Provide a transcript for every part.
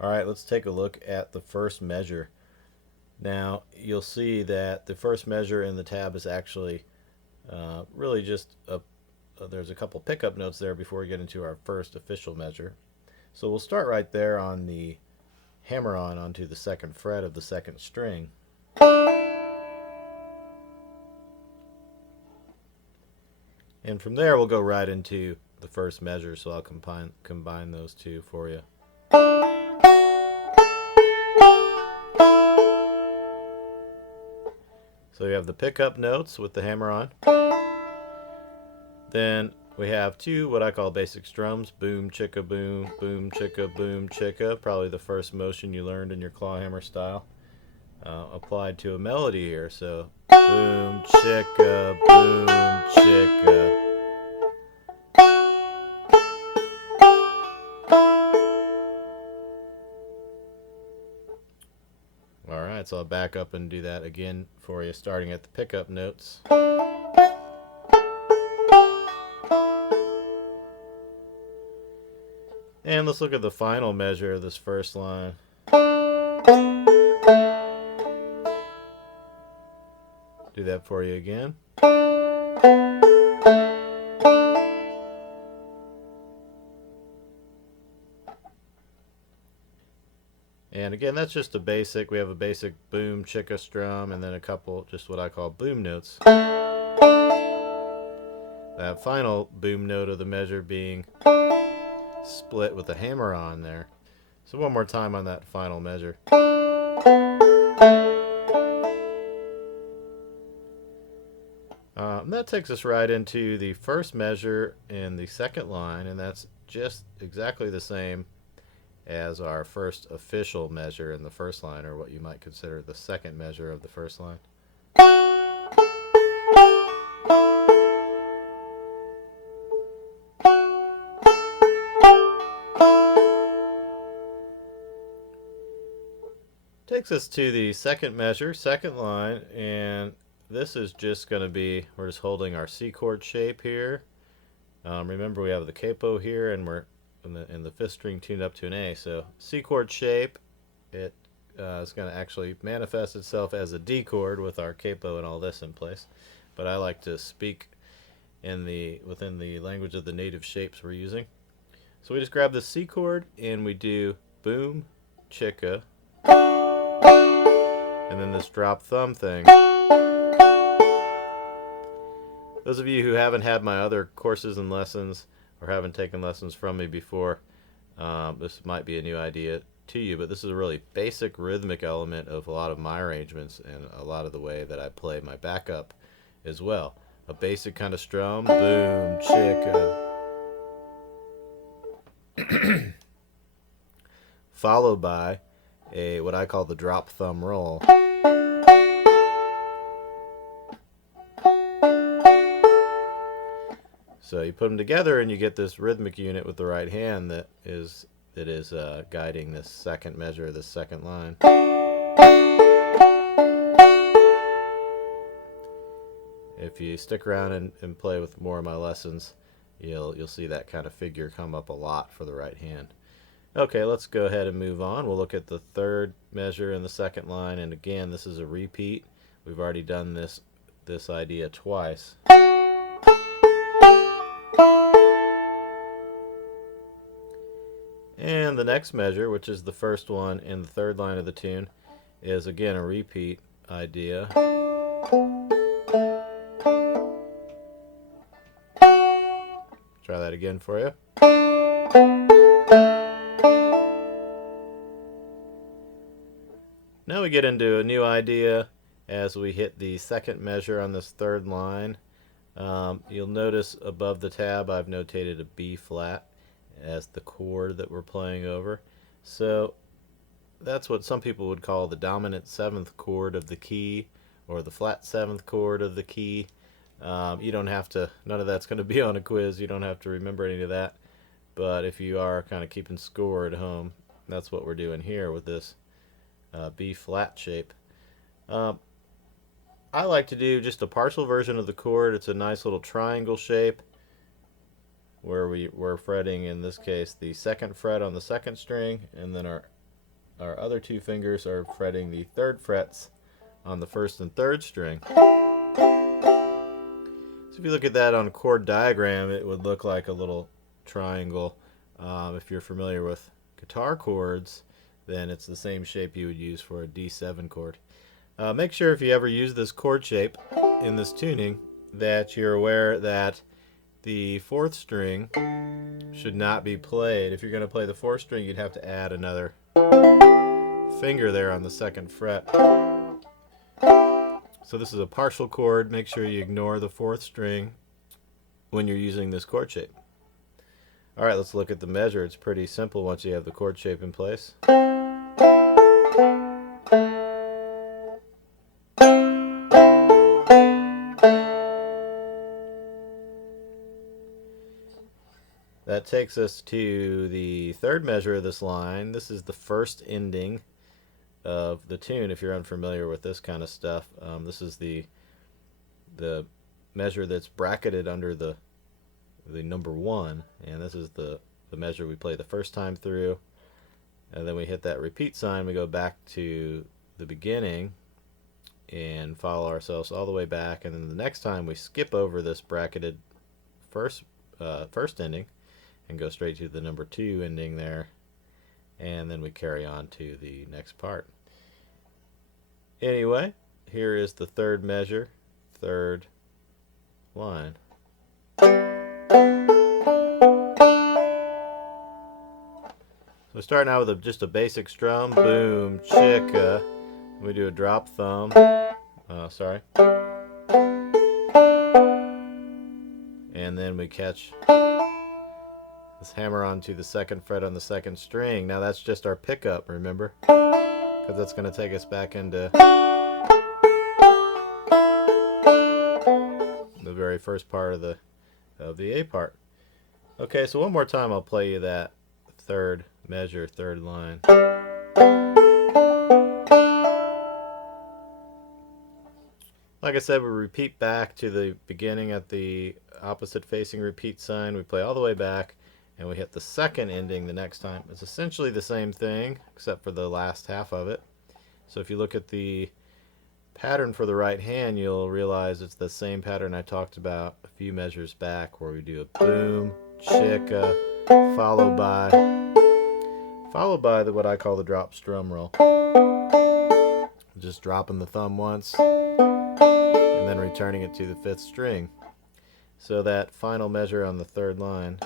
Alright, let's take a look at the first measure. Now, you'll see that the first measure in the tab is actually really just there's a couple pickup notes there before we get into our first official measure. So we'll start right there on the hammer on onto the second fret of the second string. And from there we'll go right into the first measure, so I'll combine those two for you. So you have the pickup notes with the hammer on. Then we have two what I call basic strums: boom, chicka, boom, boom, chicka, boom, chicka. Probably the first motion you learned in your clawhammer style. Applied to a melody here. So boom, chicka, boom, chicka. Alright, so I'll back up and do that again for you, starting at the pickup notes. And let's look at the final measure of this first line. Do that for you again. And again, that's just a basic. We have a basic boom, chicka strum, and then a couple just what I call boom notes. That final boom note of the measure being split with the hammer on there. So one more time on that final measure. That takes us right into the first measure in the second line, and that's just exactly the same as our first official measure in the first line, or what you might consider the second measure of the first line. Takes us to the second measure, second line, and this is just going to be, we're just holding our C chord shape here. Remember we have the capo here, and we're in the fifth string tuned up to an A. So C chord shape, it is going to actually manifest itself as a D chord with our capo and all this in place. But I like to speak within the language of the native shapes we're using. So we just grab the C chord and we do boom, chicka, and then this drop thumb thing. Those of you who haven't had my other courses and lessons, or haven't taken lessons from me before, this might be a new idea to you, but this is a really basic rhythmic element of a lot of my arrangements and a lot of the way that I play my backup as well. A basic kind of strum, boom, chicka, followed by what I call the drop thumb roll. So you put them together and you get this rhythmic unit with the right hand that is guiding this second measure, this second line. If you stick around and play with more of my lessons, you'll see that kind of figure come up a lot for the right hand. Okay, let's go ahead and move on. We'll look at the third measure in the second line, and again, this is a repeat. We've already done this idea twice. And the next measure, which is the first one in the third line of the tune, is again a repeat idea. Try that again for you. Now we get into a new idea as we hit the second measure on this third line. You'll notice above the tab I've notated a B flat as the chord that we're playing over. So that's what some people would call the dominant seventh chord of the key, or the flat seventh chord of the key. You don't have to, none of that's going to be on a quiz. You don't have to remember any of that. But if you are kind of keeping score at home, that's what we're doing here with this B flat shape. I like to do just a partial version of the chord. It's a nice little triangle shape where we're fretting, in this case, the second fret on the second string, and then our our other two fingers are fretting the third frets on the first and third string. So if you look at that on a chord diagram, it would look like a little triangle. If you're familiar with guitar chords, then it's the same shape you would use for a D7 chord. Make sure if you ever use this chord shape in this tuning that you're aware that the fourth string should not be played. If you're going to play the fourth string, you'd have to add another finger there on the second fret. So this is a partial chord. Make sure you ignore the fourth string when you're using this chord shape. Alright, let's look at the measure. It's pretty simple once you have the chord shape in place. That takes us to the third measure of this line. This is the first ending of the tune. If you're unfamiliar with this kind of stuff, this is the measure that's bracketed under the number 1, and this is the measure we play the first time through, and then we hit that repeat sign. We go back to the beginning and follow ourselves all the way back, and then the next time we skip over this bracketed first ending and go straight to the number 2 ending there, and then we carry on to the next part. Anyway, here is the third measure, third line. So starting out with just a basic strum, boom, chicka. We do a drop thumb, and then we catch this hammer onto the second fret on the second string. Now that's just our pickup, remember? Because that's going to take us back into the very first part of the A part. Okay, so one more time I'll play you that third measure, third line. Like I said, we repeat back to the beginning at the opposite facing repeat sign. We play all the way back and we hit the second ending the next time. It's essentially the same thing except for the last half of it. So if you look at the pattern for the right hand, you'll realize it's the same pattern I talked about a few measures back, where we do a boom, chicka, followed by what I call the drop strum roll. Just dropping the thumb once and then returning it to the fifth string. So that final measure on the third line.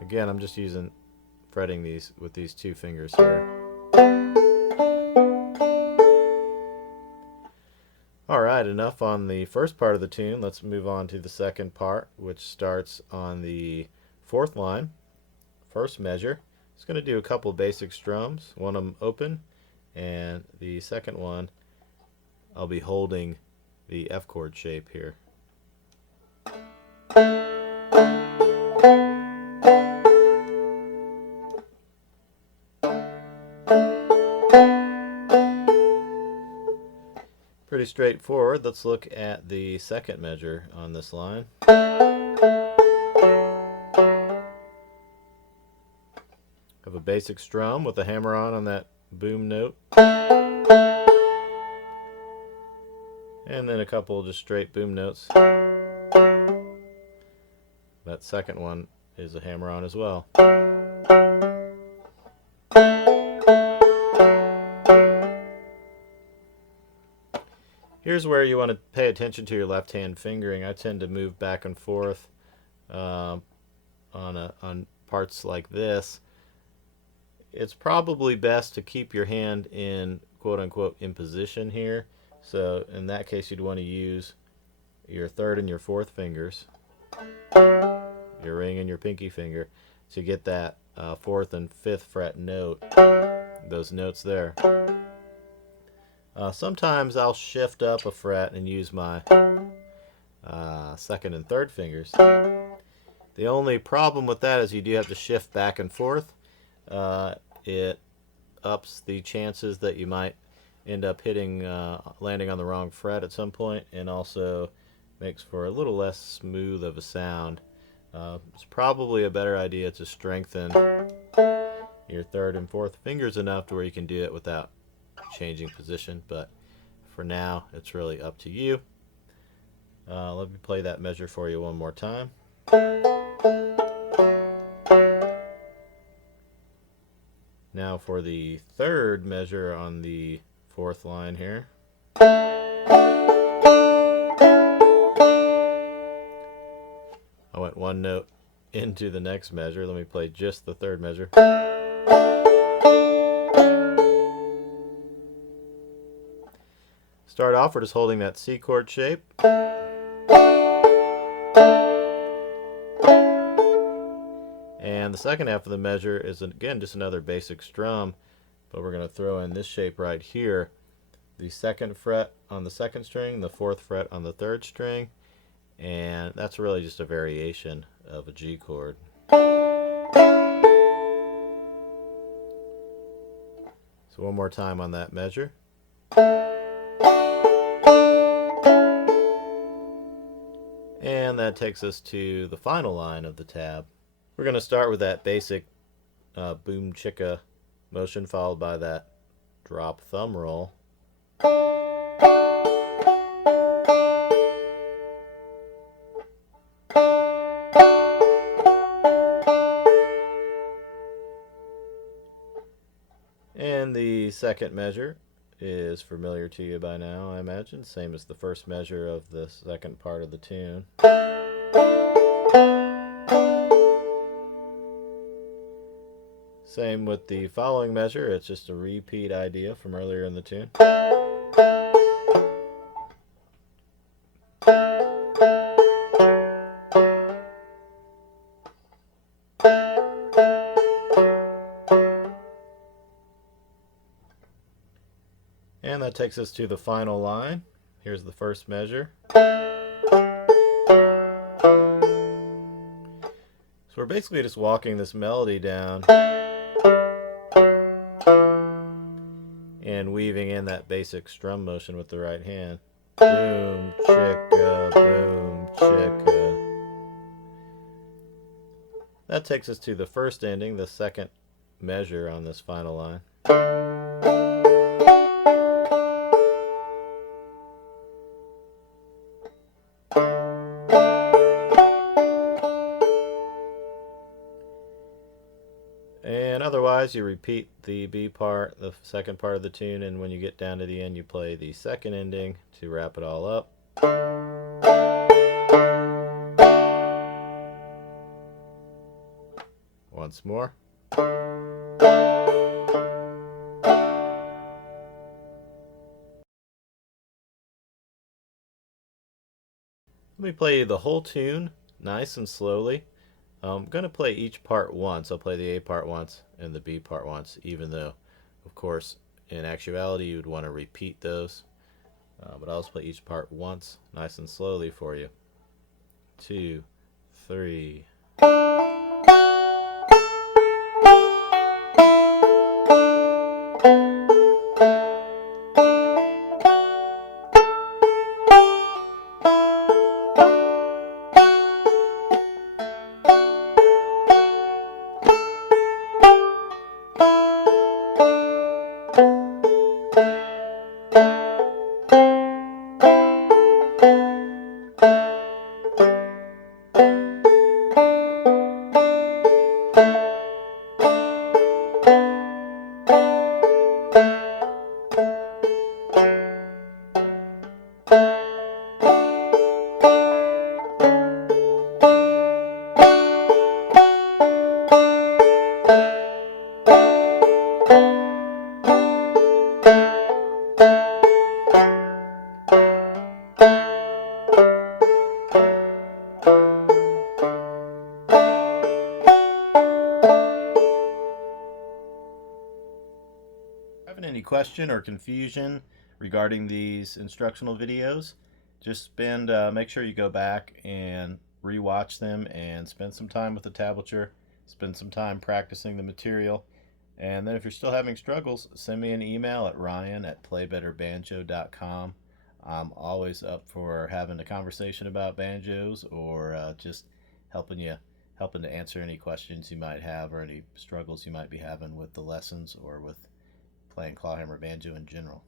Again, I'm just fretting these with these two fingers here. Alright, enough on the first part of the tune. Let's move on to the second part, which starts on the fourth line, first measure. It's going to do a couple basic strums, one of them open, and the second one I'll be holding the F chord shape here. Pretty straightforward. Let's look at the second measure on this line. Have a basic strum with a hammer on that boom note. And then a couple just straight boom notes. That second one is a hammer on as well. Here's where you want to pay attention to your left hand fingering. I tend to move back and forth on parts like this. It's probably best to keep your hand in quote unquote in position here. So in that case you'd want to use your third and your fourth fingers, your ring and your pinky finger, to get that fourth and fifth fret note, those notes there. Sometimes I'll shift up a fret and use my second and third fingers. The only problem with that is you do have to shift back and forth. It ups the chances that you might end up hitting, landing on the wrong fret at some point, and also makes for a little less smooth of a sound. It's probably a better idea to strengthen your third and fourth fingers enough to where you can do it without changing position, but for now it's really up to you. Let me play that measure for you one more time. Now for the third measure on the fourth line here. I went one note into the next measure. Let me play just the third measure. Start off, we're just holding that C chord shape. And the second half of the measure is, again, just another basic strum, but we're going to throw in this shape right here. The second fret on the second string, the fourth fret on the third string, and that's really just a variation of a G chord. So one more time on that measure. And that takes us to the final line of the tab. We're going to start with that basic boom chicka motion, followed by that drop thumb roll. And the second measure is familiar to you by now, I imagine, same as the first measure of the second part of the tune. Same with the following measure, it's just a repeat idea from earlier in the tune. And that takes us to the final line. Here's the first measure. So we're basically just walking this melody down and weaving in that basic strum motion with the right hand. Boom, chicka, boom, chicka. That takes us to the first ending, the second measure on this final line. And otherwise, you repeat the B part, the second part of the tune, and when you get down to the end, you play the second ending to wrap it all up. Once more. Let me play the whole tune nice and slowly. I'm going to play each part once. I'll play the A part once and the B part once, even though, of course, in actuality, you would want to repeat those. But I'll just play each part once, nice and slowly for you. 2, 3. Having any question or confusion regarding these instructional videos, just make sure you go back and rewatch them and spend some time with the tablature, spend some time practicing the material, And then if you're still having struggles, send me an email at ryan@playbetterbanjo.com. I'm always up for having a conversation about banjos or just helping you helping to answer any questions you might have or any struggles you might be having with the lessons or with playing clawhammer banjo in general.